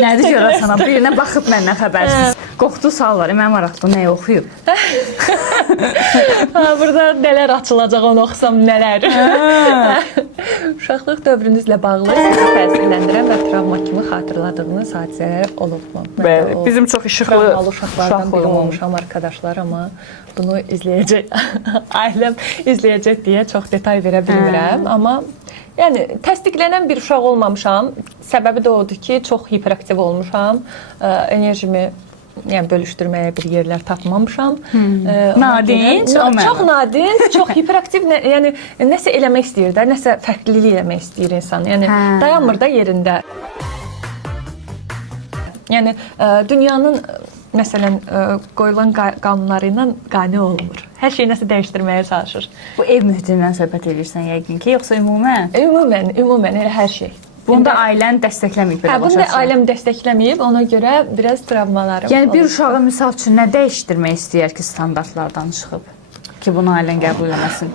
Nədir görəsən? Birinə baxıb məndən xəbərsiz. Qorxdu suallar. Mənim maraqlı nəyi oxuyub? Burada nələr açılacaq onu oxusam nələr. Uşaqlıq dövrünüzlə bağlı sizi təsirləndirən və travma kimi xatırladığınız hadisələr olubmu? Bəli, bizim çox işıqlı uşaqlardan biri olmuşam arkadaşlar, amma bunu izləyəcək, ailəm izləyəcək deyə çox detay verə bilmirəm, amma yəni təsdiqlənən bir uşaq olmamışam. Səbəbi də odur ki, çox hiperaktiv olmuşam, enerjimi yəni bölüşdürməyə bir yerlər tapmamışam. Nadinc, çox nadinc, çox hiperaktiv, yəni nəsə eləmək istəyir də, nəsə fərqlilik eləmək istəyir insan. Yəni dayanmır da yerində. Yəni dünyanın məsələn qoyulan qanunları ilə qane olmur. Hər şey nəsə dəyişdirməyə çalışır. Bu ev mühitindən söhbət edirsən yəqin ki, yoxsa ümumən? Ümumən elə hər şey. Bunda ailən dəstəkləməyib belə başa Bunda ailəm dəstəkləməyib, ona görə biraz travmalarım. Yəni bir uşağı misal üçün nə dəyişdirmək istəyər ki, standartlardan çıxıb ki, bunu ailən qəbul etməsin?